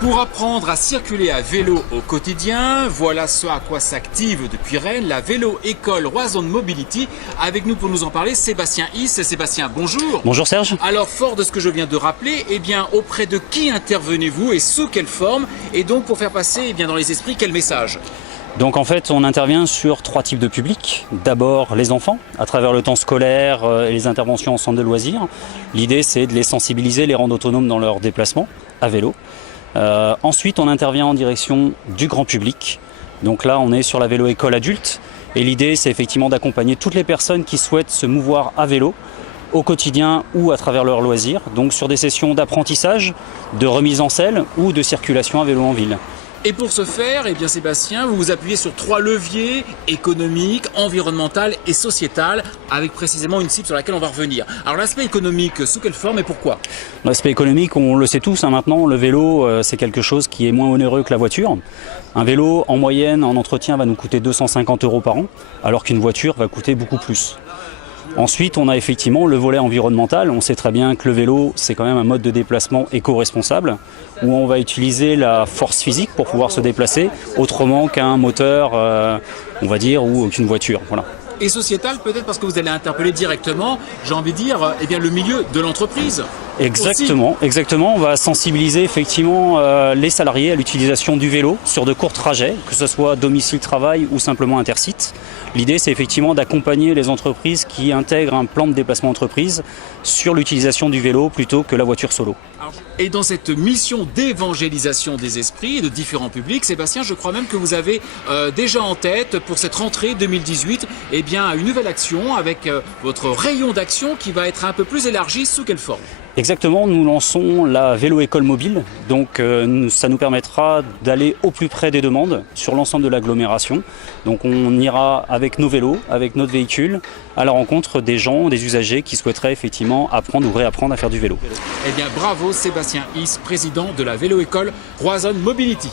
Pour apprendre à circuler à vélo au quotidien, voilà ce à quoi s'active depuis Rennes la vélo-école Roison Mobility. Avec nous pour nous en parler, Sébastien Is. Sébastien, bonjour. Bonjour Serge. Alors, fort de ce que je viens de rappeler, eh bien, auprès de qui intervenez-vous et sous quelle forme? Et donc, pour faire passer eh bien, dans les esprits, quel message? Donc en fait, on intervient sur 3 types de publics. D'abord les enfants, à travers le temps scolaire et les interventions en centre de loisirs. L'idée, c'est de les sensibiliser, les rendre autonomes dans leurs déplacements à vélo. Ensuite, on intervient en direction du grand public. Donc là, on est sur la vélo-école adulte. Et l'idée, c'est effectivement d'accompagner toutes les personnes qui souhaitent se mouvoir à vélo au quotidien ou à travers leurs loisirs. Donc sur des sessions d'apprentissage, de remise en selle ou de circulation à vélo en ville. Et pour ce faire, eh bien Sébastien, vous vous appuyez sur 3 leviers, économique, environnemental et sociétal, avec précisément une cible sur laquelle on va revenir. Alors l'aspect économique, sous quelle forme et pourquoi? L'aspect économique, on le sait tous maintenant, le vélo c'est quelque chose qui est moins onéreux que la voiture. Un vélo en moyenne en entretien va nous coûter 250 € par an, alors qu'une voiture va coûter beaucoup plus. Ensuite, on a effectivement le volet environnemental. On sait très bien que le vélo, c'est quand même un mode de déplacement éco-responsable, où on va utiliser la force physique pour pouvoir se déplacer, autrement qu'un moteur, on va dire, ou qu'une voiture. Voilà. Et sociétal, peut-être parce que vous allez interpeller directement, j'ai envie de dire, eh bien, le milieu de l'entreprise. Exactement, exactement. On va sensibiliser effectivement les salariés à l'utilisation du vélo sur de courts trajets, que ce soit domicile-travail ou simplement intercite. L'idée, c'est effectivement d'accompagner les entreprises qui intègrent un plan de déplacement entreprise sur l'utilisation du vélo plutôt que la voiture solo. Et dans cette mission d'évangélisation des esprits et de différents publics, Sébastien, je crois même que vous avez déjà en tête pour cette rentrée 2018 eh bien, une nouvelle action avec votre rayon d'action qui va être un peu plus élargi. Sous quelle forme? Exactement, nous lançons la vélo-école mobile, donc ça nous permettra d'aller au plus près des demandes sur l'ensemble de l'agglomération. Donc on ira avec nos vélos, avec notre véhicule, à la rencontre des gens, des usagers qui souhaiteraient effectivement apprendre ou réapprendre à faire du vélo. Eh bien bravo Sébastien Is, président de la vélo-école Roison Mobility.